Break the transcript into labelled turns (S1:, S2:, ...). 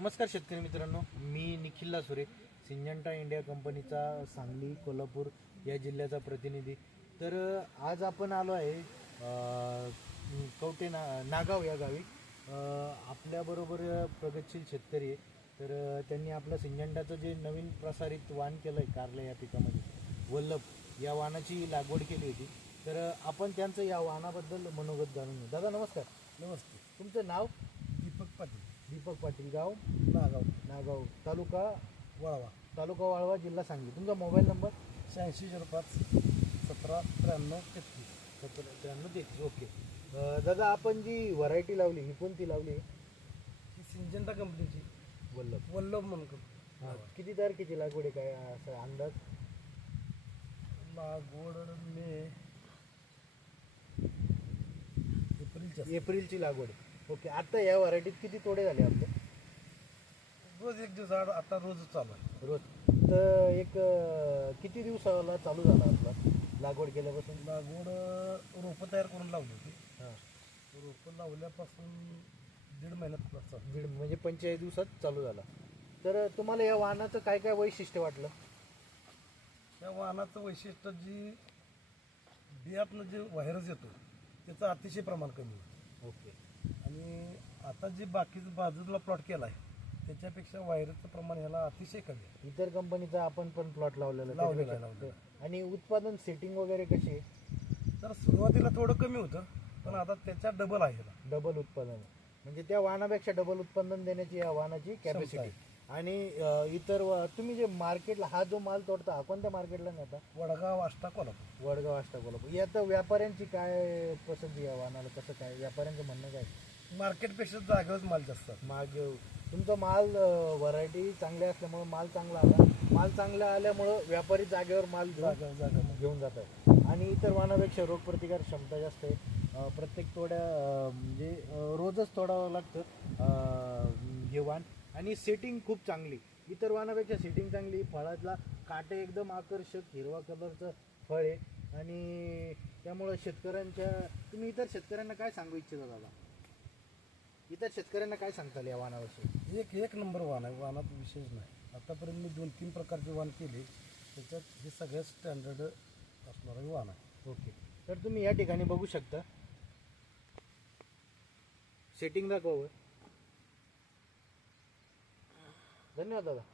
S1: नमस्कार शेतकरी मित्रांनो मी निखिल लासुरे सिंजंटा इंडिया कंपनीचा सांगली कोल्हापूर या जिल्ह्याचा प्रतिनिधी. तर आज आपण आलो आहे कवटे ना नागाव या गावी. आपल्याबरोबर प्रगतशील शेतकरी आहे. तर त्यांनी आपलं सिंजंटाचं जे नवीन प्रसारित वाण केलं आहे कारले या पिकामध्ये वल्लभ या वाणाची लागवड केली होती. तर आपण त्यांचं या वाणाबद्दल मनोगत जाणून घेऊ. दादा नमस्कार.
S2: नमस्ते.
S1: तुमचं नाव?
S2: दीपक पाटील.
S1: दीपक पाटील गाव
S2: नागाव
S1: नागाव तालुका
S2: वळवा.
S1: तालुका वाळवा जिल्हा सांगली. तुमचा मोबाईल नंबर
S2: शहाऐंशी झिरो पाच सतरा त्र्याण्णव तेहतीस.
S1: सत्तर त्र्याण्णव तेहतीस. ओके. अं, दादा आपण जी व्हरायटी लावली ही कोणती लावली?
S2: ही सिंजंटा कंपनीची.
S1: वल्लभ.
S2: वल्लभ म्हणून
S1: हा, किती तारखेची लागवड आहे काय असा अंदाज?
S2: लागवड मे एप्रिलच्या
S1: एप्रिलची लागवड. आहे. ओके आता या व्हरायटीत किती तोडे झाले आपले?
S2: रोज एक दिवस आड आता रोज चालू आहे.
S1: रोज. तर एक अं, किती दिवसाला चालू झाला आपला? लागवड केल्यापासून?
S2: लागवड रोपं तयार करून लावली होती.
S1: हां.
S2: रोपं लावल्यापासून दीड महिन्यात चालू
S1: दीड म्हणजे पंचेचाळीस दिवसात चालू झाला. तर तुम्हाला या वाहनाचं काय काय वैशिष्ट्य वाटलं?
S2: त्या वाहनाचं वैशिष्ट्य जी बियातनं जे व्हायरस येतो त्याचं अतिशय प्रमाण कमी आहे
S1: ओके.
S2: आणि आता जे बाकीचं बाजूला प्लॉट केला आहे त्याच्यापेक्षा व्हायरसचं प्रमाण ह्याला अतिशय कमी आहे.
S1: इतर कंपनीचा आपण पण प्लॉट लावलेला
S2: लावलेला आहे, लावलेला
S1: आणि उत्पादन सेटिंग वगैरे कशी आहे?
S2: तर सुरुवातीला थोडं कमी होतं पण आता त्याच्या डबल आहे ह्याला.
S1: डबल उत्पादन. म्हणजे त्या वाहनापेक्षा डबल उत्पादन देण्याची या वाहनाची कॅपॅसिटी
S2: आहे.
S1: आणि अं, इतर वा- तुम्ही जे मार्केटला हा जो माल तोडता हा कोणत्या मार्केटला नेता?
S2: वडगाव आष्टा कोल्हापूर.
S1: वडगाव आष्टा कोल्हापूर. यात व्यापाऱ्यांची काय पसंती या वाहनाला कसं काय? व्यापाऱ्यांचं म्हणणं काय?
S2: मार्केटपेक्षा जागेवरच माल जास्त आहे.
S1: माग तुमचा माल व्हरायटी चांगली असल्यामुळं माल चांगला आला. माल चांगला आल्यामुळं व्यापारी जागेवर माल घेऊन
S2: जागा जागा
S1: घेऊन जात आहे आणि इतर वाहनापेक्षा रोगप्रतिकार क्षमता जास्त आहे. अं, प्रत्येक तोड्या अं, म्हणजे अं, रोजच तोडावं लागतं अं, हे वाण आणि सेटिंग खूप चांगली. इतर वाहनापेक्षा सेटिंग चांगली. फळातला काटे एकदम आकर्षक हिरवा कलरचं फळ आहे. आणि त्यामुळं शेतकऱ्यांच्या तुम्ही इतर शेतकऱ्यांना काय सांगू इच्छिता दादा? इतर शेतकऱ्यांना काय सांगताल या वाहनाविषयी?
S2: एक एक नंबर वाहन आहे. वाहनात विशेष नाही. आतापर्यंत मी दोन तीन प्रकारचे वाहन केले. त्याच्यात हे सगळ्यात स्टँडर्ड असणारं वाहन आहे.
S1: ओके. तर तुम्ही या ठिकाणी बघू शकता. सेटिंग दाखवा धन्यवाद दादा.